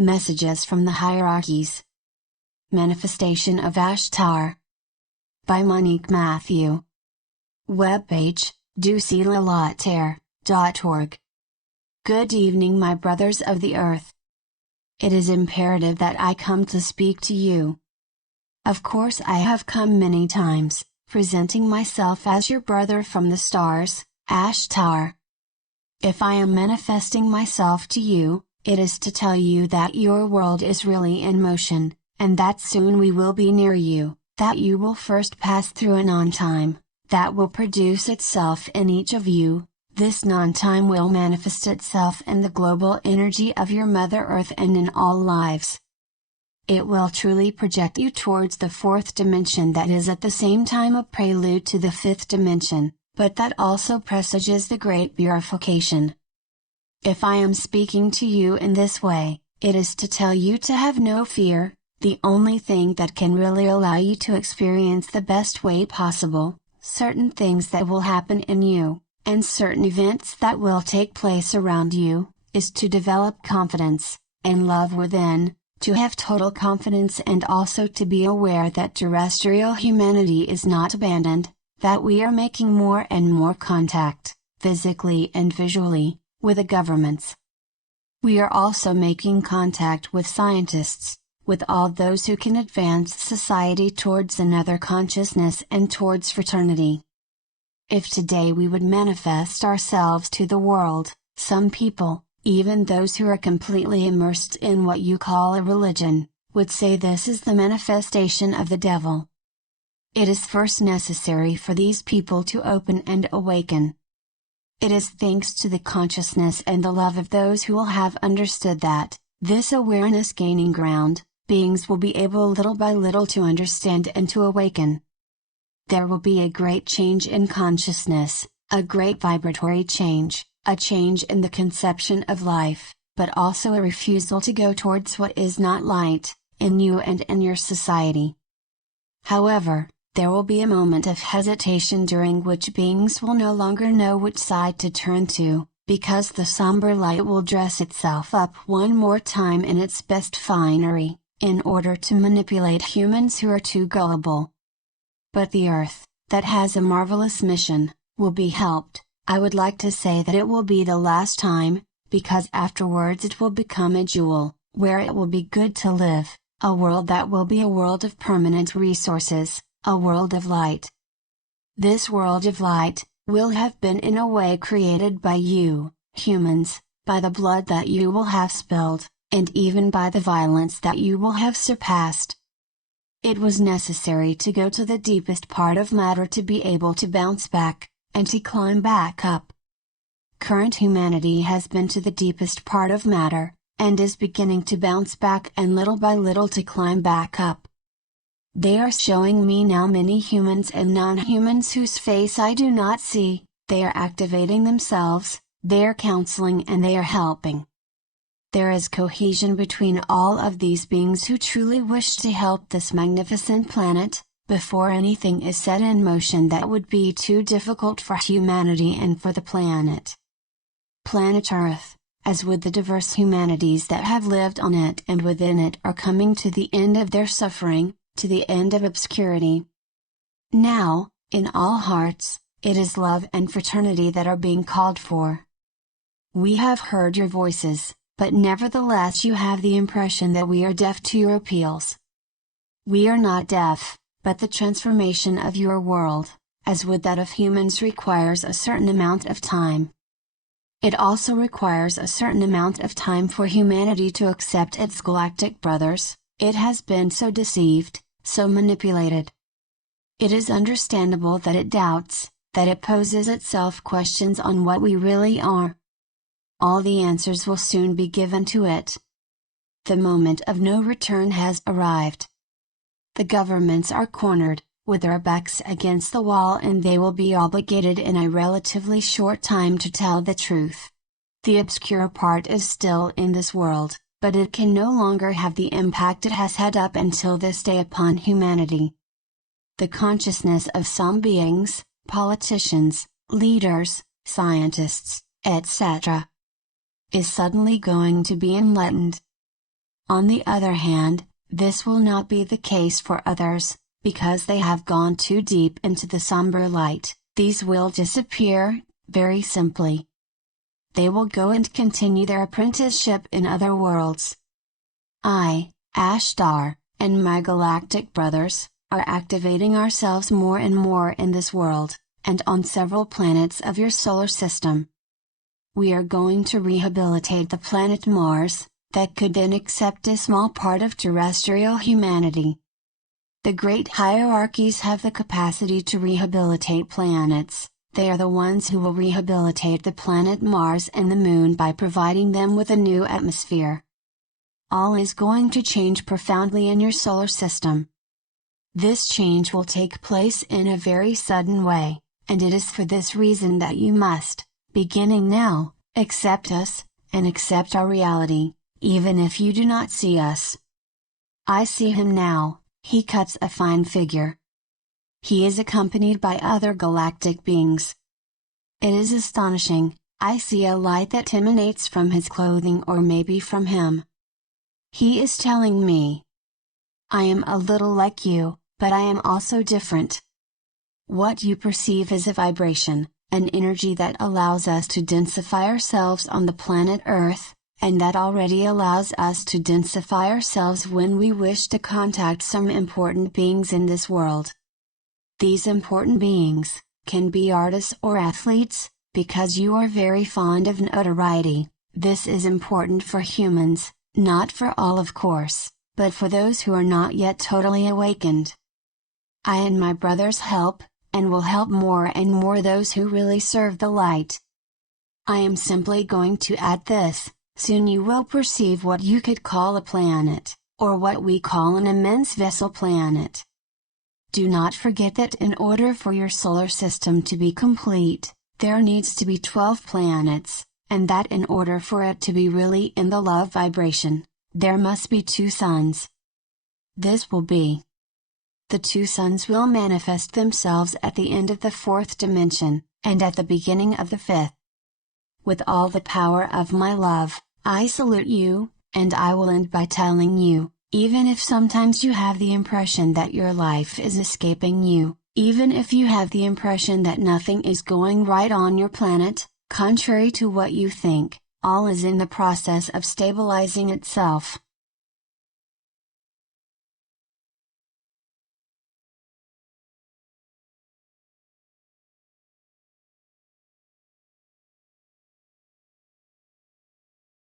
Messages from the Hierarchies. Manifestation of Ashtar. By Monique Mathieu. Webpage, ducilalater.org. Good evening, my brothers of the earth. It is imperative that I come to speak to you. Of course, I have come many times, presenting myself as your brother from the stars, Ashtar. If I am manifesting myself to you, it is to tell you that your world is really in motion, and that soon we will be near you, that you will first pass through a non-time, that will produce itself in each of you. This non-time will manifest itself in the global energy of your Mother Earth and in all lives. It will truly project you towards the fourth dimension that is at the same time a prelude to the fifth dimension, but that also presages the great purification. If I am speaking to you in this way, it is to tell you to have no fear. The only thing that can really allow you to experience the best way possible, certain things that will happen in you, and certain events that will take place around you, is to develop confidence, and love within, to have total confidence, and also to be aware that terrestrial humanity is not abandoned, that we are making more and more contact, physically and visually, with the governments. We are also making contact with scientists, with all those who can advance society towards another consciousness and towards fraternity. If today we would manifest ourselves to the world, some people, even those who are completely immersed in what you call a religion, would say this is the manifestation of the devil. It is first necessary for these people to open and awaken. It is thanks to the consciousness and the love of those who will have understood that, this awareness gaining ground, beings will be able little by little to understand and to awaken. There will be a great change in consciousness, a great vibratory change, a change in the conception of life, but also a refusal to go towards what is not light, in you and in your society. However, there will be a moment of hesitation during which beings will no longer know which side to turn to, because the somber light will dress itself up one more time in its best finery, in order to manipulate humans who are too gullible. But the earth, that has a marvelous mission, will be helped. I would like to say that it will be the last time, because afterwards it will become a jewel, where it will be good to live, a world that will be a world of permanent resources, a world of light. This world of light, will have been in a way created by you, humans, by the blood that you will have spilled, and even by the violence that you will have surpassed. It was necessary to go to the deepest part of matter to be able to bounce back, and to climb back up. Current humanity has been to the deepest part of matter, and is beginning to bounce back and little by little to climb back up. They are showing me now many humans and non-humans whose face I do not see. They are activating themselves, they are counseling, and they are helping. There is cohesion between all of these beings who truly wish to help this magnificent planet, before anything is set in motion that would be too difficult for humanity and for the planet. Planet Earth, as with the diverse humanities that have lived on it and within it, are coming to the end of their suffering, to the end of obscurity. Now, in all hearts, it is love and fraternity that are being called for. We have heard your voices, but nevertheless you have the impression that we are deaf to your appeals. We are not deaf, but the transformation of your world, as with that of humans, requires a certain amount of time. It also requires a certain amount of time for humanity to accept its galactic brothers. It has been so deceived, so manipulated. It is understandable that it doubts, that it poses itself questions on what we really are. All the answers will soon be given to it. The moment of no return has arrived. The governments are cornered, with their backs against the wall, and they will be obligated in a relatively short time to tell the truth. The obscure part is still in this world, but it can no longer have the impact it has had up until this day upon humanity. The consciousness of some beings, politicians, leaders, scientists, etc., is suddenly going to be enlightened. On the other hand, this will not be the case for others, because they have gone too deep into the somber light. These will disappear, very simply. They will go and continue their apprenticeship in other worlds. I, Ashtar, and my galactic brothers, are activating ourselves more and more in this world, and on several planets of your solar system. We are going to rehabilitate the planet Mars, that could then accept a small part of terrestrial humanity. The great hierarchies have the capacity to rehabilitate planets. They are the ones who will rehabilitate the planet Mars and the Moon by providing them with a new atmosphere. All is going to change profoundly in your solar system. This change will take place in a very sudden way, and it is for this reason that you must, beginning now, accept us, and accept our reality, even if you do not see us. I see him now, he cuts a fine figure. He is accompanied by other galactic beings. It is astonishing, I see a light that emanates from his clothing or maybe from him. He is telling me, I am a little like you, but I am also different. What you perceive is a vibration, an energy that allows us to densify ourselves on the planet Earth, and that already allows us to densify ourselves when we wish to contact some important beings in this world. These important beings can be artists or athletes, because you are very fond of notoriety. This is important for humans, not for all of course, but for those who are not yet totally awakened. I and my brothers help, and will help more and more those who really serve the light. I am simply going to add this, soon you will perceive what you could call a planet, or what we call an immense vessel planet. Do not forget that in order for your solar system to be complete, there needs to be 12 planets, and that in order for it to be really in the love vibration, there must be 2 suns. This will be. The 2 suns will manifest themselves at the end of the 4th dimension, and at the beginning of the 5th. With all the power of my love, I salute you, and I will end by telling you, even if sometimes you have the impression that your life is escaping you, even if you have the impression that nothing is going right on your planet, contrary to what you think, all is in the process of stabilizing itself.